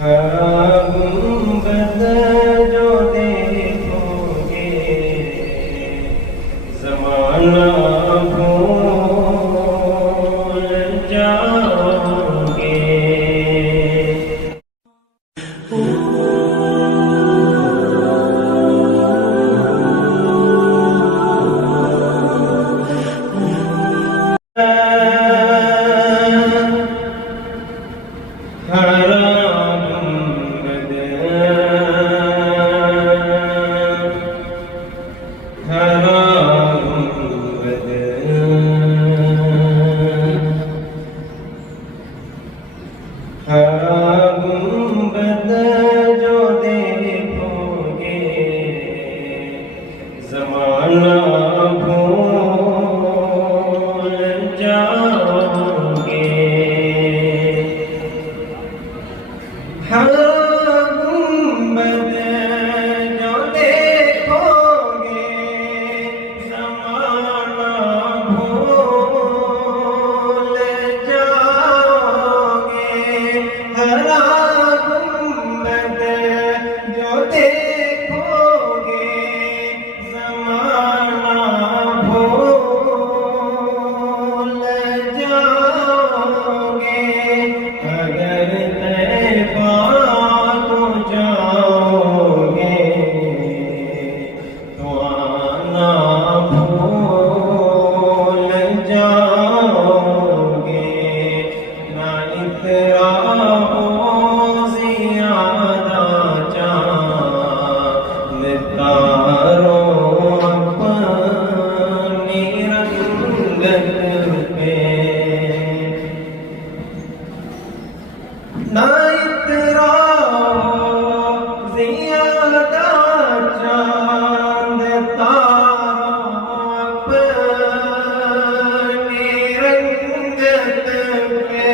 گنبد جو دیکھو گے زمانہ بھول جاؤ گے. گنبد جو دیکھو گے زمانہ بھول جاؤ گے. ہر گنبد جو دیکھو گے زمانہ بھول جاؤ گے. ہر گنبد جو دیکھو گے زمانہ بھول جاؤ گے. اگر طیبہ کو جاؤ گے تو آنا بھول جاؤ گے. نہ اتراؤ زیادہ چاند تاروں اپنی رنگت پہ. نہ اتراؤ زیادہ چاند تاروں اپنی رنگت پہ.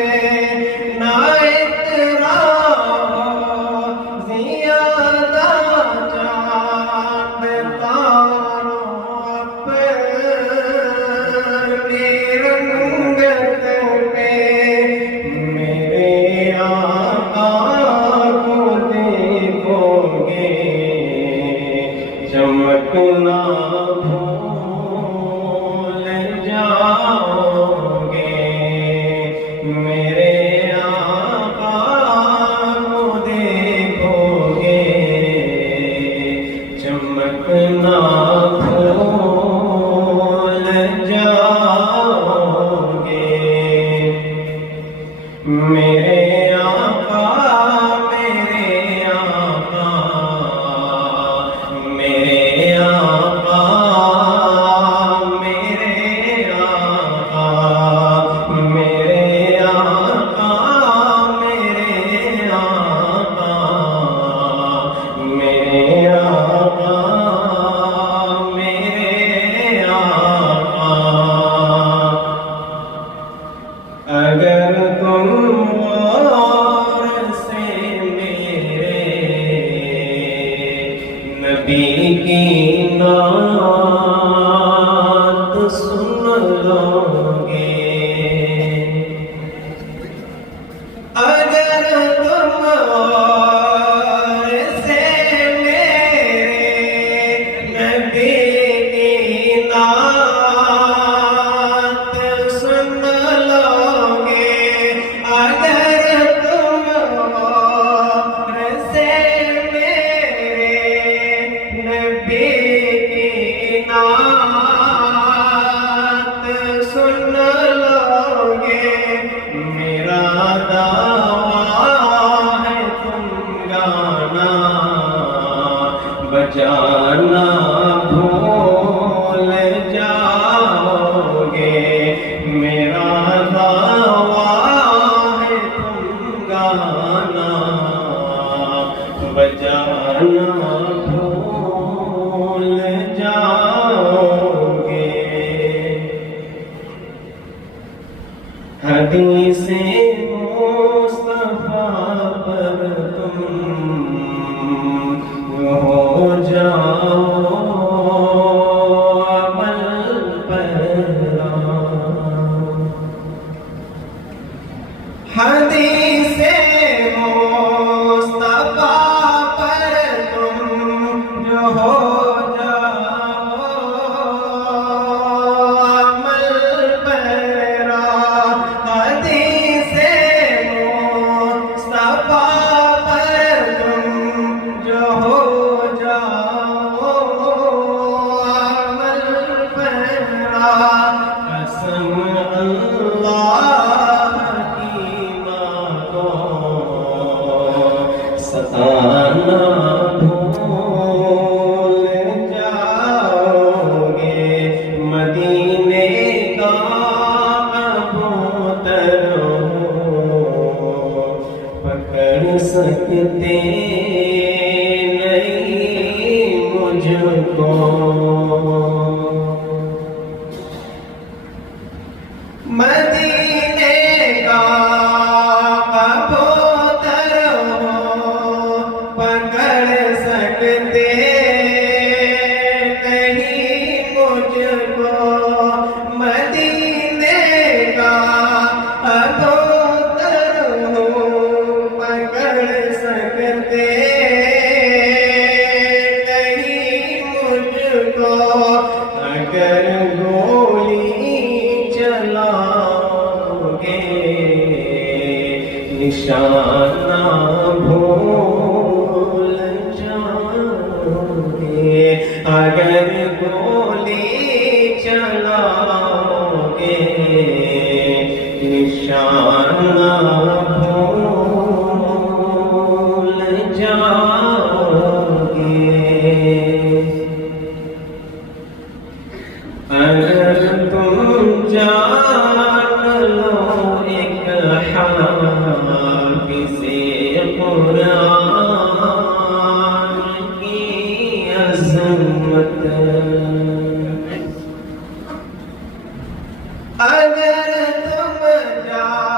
نہ اتراؤ زیادہ چاند تاروں اپنی رنگت پہ. میرے آقا کو دیکھو گے چمکنا بھول جاؤ گے. میرے آقا کو دیکھو گے چمکنا بھول جاؤ گے. میرے آقا میرے آقا میرے آقا میرے آقا میرے آقا میرے آقا میرے آقا میرے آقا. اگر تم غور سے میرے نبی کی نعت سن لو گے. اگر تم غور سے میرے نبی کی نعت سن لو گے. اگر تم غور سے میرے نبی کی نعت سن لو گے. میرا دعویٰ ہے تم گانا بجانا بھول جاؤ گے. میرا دعویٰ ہے تم گانا بجانا بھول جاؤ گے. حدیث مصطفیٰ پر تم ہو جاؤ عمل پیرا. حدیث ستانا بھول جاؤ گے، مدینے کا کبوتر پکڑ سکتے نہیں مجھ کو، مدینے کا کبوتر پکڑ سکتے نہیں مجھ کو، مدینے کا کبوتر پکڑ سکتے نہیں مجھ کو، اگر گولی چلاؤ گے نشانہ بھول جاؤ گے، اگر گولی چلاؤ گے نشانہ بھول جاؤ گے، اگر تم جان لو ایک حافظ قرآن کی عظمت، اگر تم جان